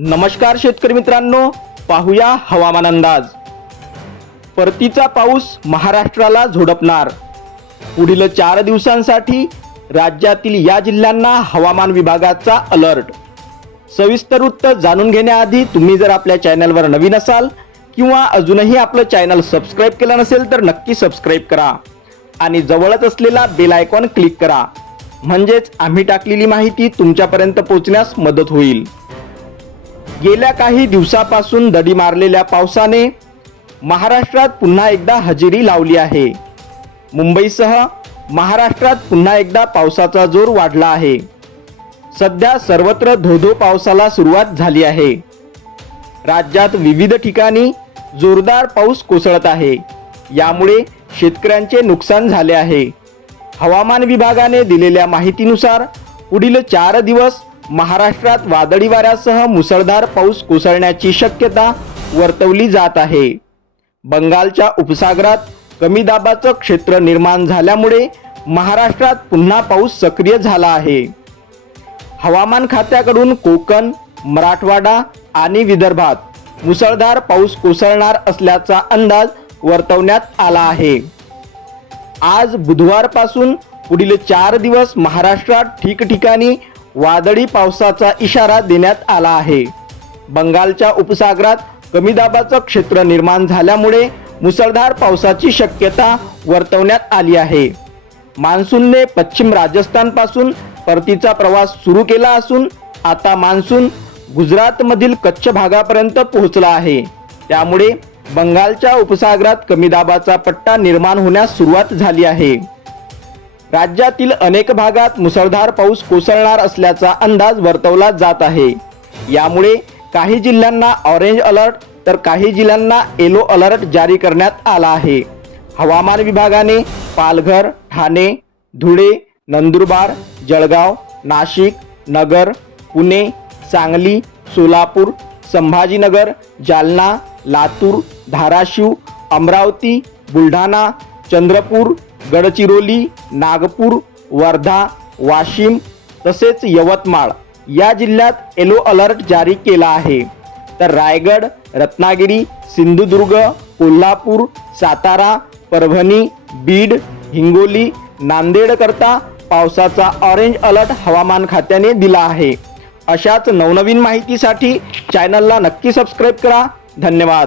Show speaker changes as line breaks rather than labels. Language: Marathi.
नमस्कार शेतकरी मित्रांनो पाहूया हवामान अंदाज. परतीचा पाऊस महाराष्ट्राला झोडपणार. पुढील चार दिवसांसाठी राज्यातील या जिल्ह्यांना हवामान विभागाचा अलर्ट. सविस्तर वृत्त जाणून घेण्याआधी तुम्ही जर आपल्या चॅनलवर नवीन असाल किंवा अजूनही आपलं चॅनल सबस्क्राईब केलं नसेल तर नक्की सबस्क्राईब करा. आणि जवळच असलेला बेल आयकॉन क्लिक करा. म्हणजेच आम्ही टाकलेली माहिती तुमच्यापर्यंत पोहोचण्यास मदत होईल. गेल्या काही दिवसापासून दडी मारलेल्या पावसाने महाराष्ट्रात पुन्हा एकदा हजेरी लावली आहे. मुंबईसह महाराष्ट्रात पुन्हा एकदा पावसाचा जोर वाढला आहे. सध्या सर्वत्र धोधो पावसाला सुरुवात झाली आहे. राज्यात विविध ठिकाणी जोरदार पाऊस कोसळत आहे. यामुळे शेतकऱ्यांचे नुकसान झाले आहे. हवामान विभागाने दिलेल्या माहितीनुसार पुढील चार दिवस महाराष्ट्रात वादळी वाऱ्यासह मुसळधार पाऊस कोसळण्याची शक्यता वर्तवली जात आहे. बंगालच्या उपसागरात कमी दाबाचं क्षेत्र निर्माण झाल्यामुळे महाराष्ट्रात पुन्हा पाऊस सक्रिय झाला आहे. हवामान खात्याकडून कोकण मराठवाडा आणि विदर्भात मुसळधार पाऊस कोसळणार असल्याचा अंदाज वर्तवण्यात आला आहे. आज बुधवारपासून पुढील चार दिवस महाराष्ट्रात ठिकठिकाणी वादळी पावसाचा इशारा देण्यात आला आहे. बंगालच्या उपसागरात कमी दाबाचं क्षेत्र निर्माण झाल्यामुळे मुसळधार पावसाची शक्यता वर्तवण्यात आली आहे. मान्सूनने पश्चिम राजस्थानपासून परतीचा प्रवास सुरू केला असून आता मान्सून गुजरातमधील कच्छ भागापर्यंत पोहोचला आहे. त्यामुळे बंगालच्या उपसागरात कमी दाबाचा पट्टा निर्माण होण्यास सुरुवात झाली आहे. राज्यातील अनेक भागात मुसळधार पाऊस कोसळणार असल्याचा अंदाज वर्तवला जात आहे. यामुळे काही जिल्ह्यांना ऑरेंज अलर्ट तर काही जिल्ह्यांना येलो अलर्ट जारी करण्यात आला आहे. हवामान विभागाने पालघर ठाणे धुळे नंदुरबार जळगाव नाशिक नगर पुणे सांगली सोलापूर संभाजीनगर जालना लातूर धाराशिव अमरावती बुलढाणा चंद्रपूर गडचिरोली नागपूर वर्धा वाशिम तसेच यवतमाळ या जिल्ह्यात येलो अलर्ट जारी केला आहे. तर रायगड रत्नागिरी सिंधुदुर्ग कोल्हापूर सातारा परभणी बीड हिंगोली नांदेडकरता पावसाचा ऑरेंज अलर्ट हवामान खात्याने दिला आहे. अशाच नवनवीन माहितीसाठी चॅनलला नक्की सबस्क्राईब करा. धन्यवाद.